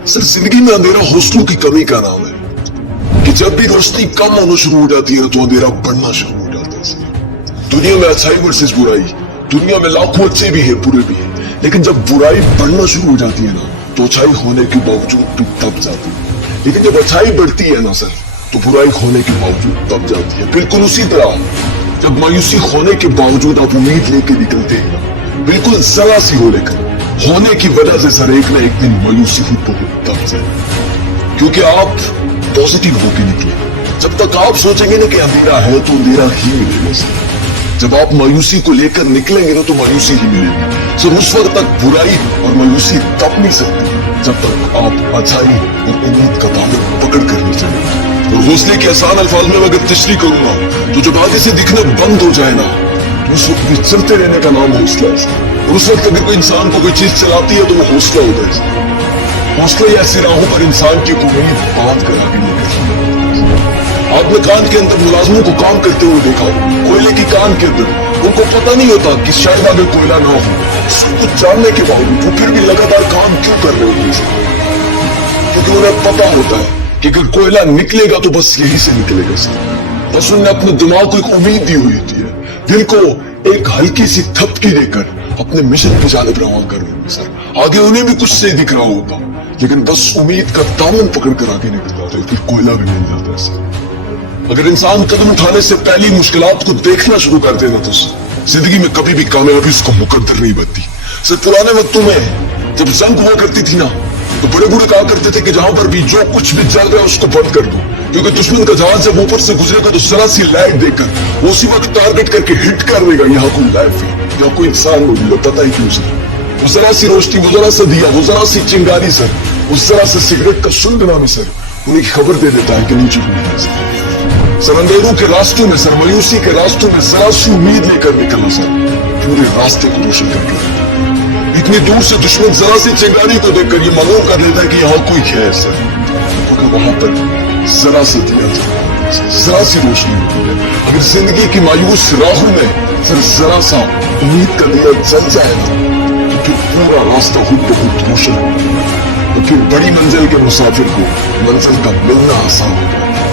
Sir जिंदगी में अंधेरा हौसलों की कमी का नाम है कि जब भी रोशनी कम होना शुरू हो जाती है तो अंधेरा बढ़ना शुरू हो जाता है सर। दुनिया में अच्छाई वर्सेस बुराई, दुनिया में लाखों अच्छे भी है बुरे भी है, लेकिन जब बुराई बढ़ना शुरू हो जाती है ना तो अच्छाई होने के बावजूद भी दब जाती है। लेकिन जब अच्छाई बढ़ती है ना सर तो बुराई होने के बावजूद दब जाती है। बिल्कुल उसी तरह जब मायूसी होने के बावजूद आप उम्मीद लेके निकलते हैं ना, बिल्कुल जरा सी हो लेकर होने की वजह से सर एक ना एक दिन मायूसी ही बहुत दब जाए, क्योंकि आप पॉजिटिव होके निकले। जब तक आप सोचेंगे ना कि अंधेरा है तो अंधेरा ही मिलेगा सर। जब आप मायूसी को लेकर निकलेंगे ना तो मायूसी ही मिलेगी सर। उस वक्त तक बुराई और मायूसी दब नहीं सकती जब तक आप अच्छाई और उम्मीद का दामन पकड़ कर नहीं चलेंगे। और हौसले के आसान अल्फाज में अगर तशरीह करूंगा तो जब आगे से दिखना बंद हो जाए ना तो उस वक्त भी चलते रहने का नाम हौसला है। और उस वक्त अगर कोई इंसान को कोई चीज चलाती है तो वो हौसला होता है। हौसला ऐसी राहों पर इंसान की उम्मीद बात कर आगे नहीं करती। आपने कान के अंदर मुलाजमों को काम करते हुए देखा, कोयले की कान के अंदर उनको पता नहीं होता कि शायद आगे कोयला ना हो। सब कुछ जानने के बावजूद वो फिर भी लगातार काम क्यों कर रहे होते हैं? क्योंकि उन्हें पता होता है कि अगर कोयला निकलेगा तो बस यही से निकलेगा सर। बस उन्हें अपने दिमाग को एक उम्मीद दी हुई होती है, दिल को एक हल्की सी थपकी देकर अपने मिशन पे जाने पर रवाना कर रहे होंगे सर। आगे उन्हें भी कुछ से दिख रहा होता, लेकिन बस उम्मीद का दामन पकड़ कर आगे निकल जाते हैं, फिर कोयला भी मिल जाता है सर। अगर इंसान कदम उठाने से पहले मुश्किलात को देखना शुरू कर देना तो जिंदगी में कभी भी कामयाबी उसको मुकद्दर नहीं बनती सर। पुराने वक्तों में जब जंग हुआ करती थी ना तो बड़े बूढ़े कहा करते थे कि जहां पर भी जो कुछ भी चल रहा है उसको बंद कर दो, क्योंकि दुश्मन का जहाज जब ऊपर से गुजरेगा तो जरा सी लाइट देकर वो उसी वक्त टारगेट करके हिट कर देगा। यहाँ कोई लाइफ है, यहाँ कोई इंसान मौजूद है, पता ही क्यों सर। वो जरा सी रोशनी, वो जरा सा दिया, वो जरा सी चिंगारी सर, उस जरा से सिगरेट का सुलगना में सर उन्हें खबर दे देता है कि नीचे हुई है सर। अंधेरों के रास्तों में सर, मायूसी के रास्तों में जरा सी उम्मीद लेकर निकलना सर पूरे रास्ते को रोशन करके। इतनी दूर से दुश्मन जरा सी चिंगारी को देखकर ये मालूम कर लेता है कि यहाँ कोई है सर, क्योंकि वहां पर जरा सा दिया जरा सी रोशनी होती है। अगर जिंदगी की मायूस राहों में सर जरा सा उम्मीद का दिया जल जाए ना तो फिर पूरा रास्ता खुद बहुत रोशन होता है। तो फिर बड़ी मंजिल के मुसाफिर को मंजिल का मिलना आसान होता है।